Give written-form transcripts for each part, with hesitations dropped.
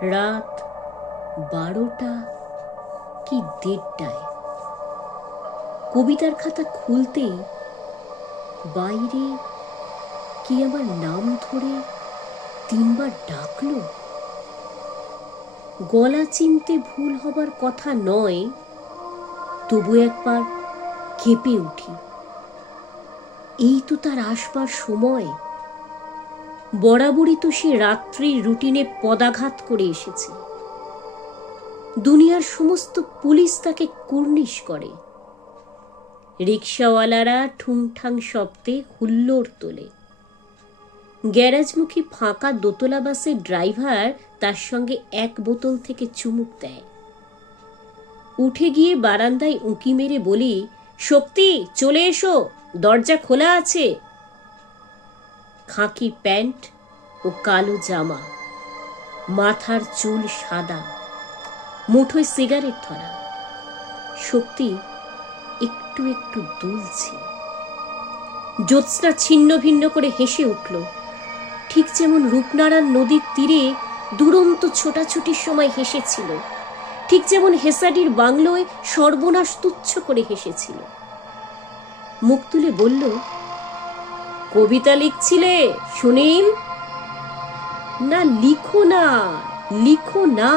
রাত 12টা কি 1:30টায় কবিতার খাতা খুলতেই বাইরে কি আমার নাম ধরে 3বার ডাকলো। গলা চিনতে ভুল হবার কথা নয়, তবু একবার কেঁপে উঠি। এই তো তার আসবার সময়। বরাবরই তো সে রাত্রির রুটিনে পদাঘাত করে এসেছে। দুনিয়ার সমস্ত পুলিশ তাকে কুর্নিশ করে। রিকশাওয়ালারা ঠুংঠাং শব্দে হুল্লোড় তোলে। গ্যারাজমুখী ফাঁকা দোতলা বাসের ড্রাইভার তার সঙ্গে এক বোতল থেকে চুমুক দেয়। উঠে গিয়ে বারান্দায় উঁকি মেরে বলি, শক্তি চলে এসো, দরজা খোলা আছে। খাকি প্যান্ট ও কালো জামা, মাথার চুল সাদা, মুঠোয় সিগারেট ধরা। শক্তি একটু একটু দুলছে। জ্যোৎস্না ছিন্ন ভিন্ন করে হেসে উঠল, ঠিক যেমন রূপনারায়ণ নদীর তীরে দুরন্ত ছোটাছুটির সময় হেসেছিল, ঠিক যেমন হেসাডির বাংলোয় সর্বনাশ তুচ্ছ করে হেসেছিল। মুখ তুলে বলল, কবিতা লিখছিলে শুনিম? না, লিখো না, লিখো না।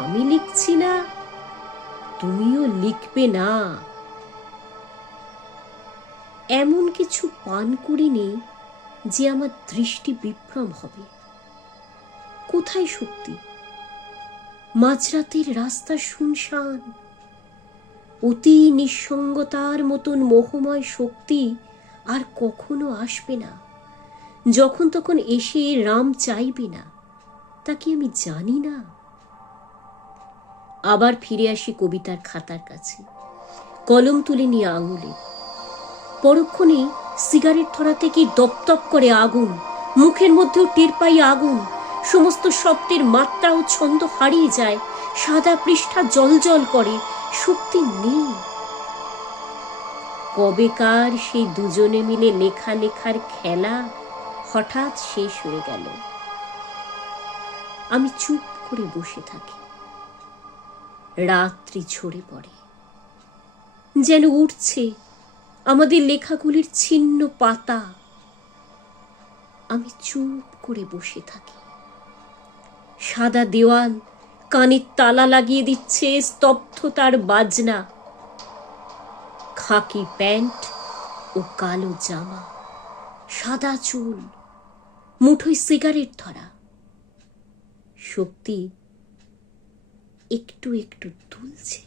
আমি লিখছি না, তুমিও লিখবে না। এমন কিছু পান করিনি যে আমার দৃষ্টি বিভ্রম হবে। কোথায় শক্তি? মাঝরাতের রাস্তা শুনশান। অতি নিঃসঙ্গতার মতন মোহময় শক্তি আর কখনো আসবে না। যখন তখন এসে রাম চাইবে না, তা কি আমি জানি না? আবার ফিরে আসি কবিতার খাতার কাছে, কলম তুলে নিয়ে আঙুলে। পরক্ষণে সিগারেট ধরাতে কি দপদপ করে আগুন, মুখের মধ্যেও টের পাই আগুন। সমস্ত শব্দের মাত্রা ও ছন্দ হারিয়ে যায়, সাদা পৃষ্ঠা জলজল করে। শক্তি নেই। কবেকার সেই দুজনে মিলে লেখার খেলা হঠাৎ শেষ হয়ে গেল। আমি চুপ করে বসে থাকি। রাত্রি ঝরে পড়ে, যেন উঠছে আমাদের লেখাগুলির ছিন্ন পাতা। আমি চুপ করে বসে থাকি। সাদা দেওয়াল কানের তালা লাগিয়ে দিচ্ছে স্তব্ধতার বাজনা। খাকি প্যান্ট ও কালো জামা, সাদা চুল, মুঠোয় সিগারেট ধরা। শক্তি একটু একটু তুলছে।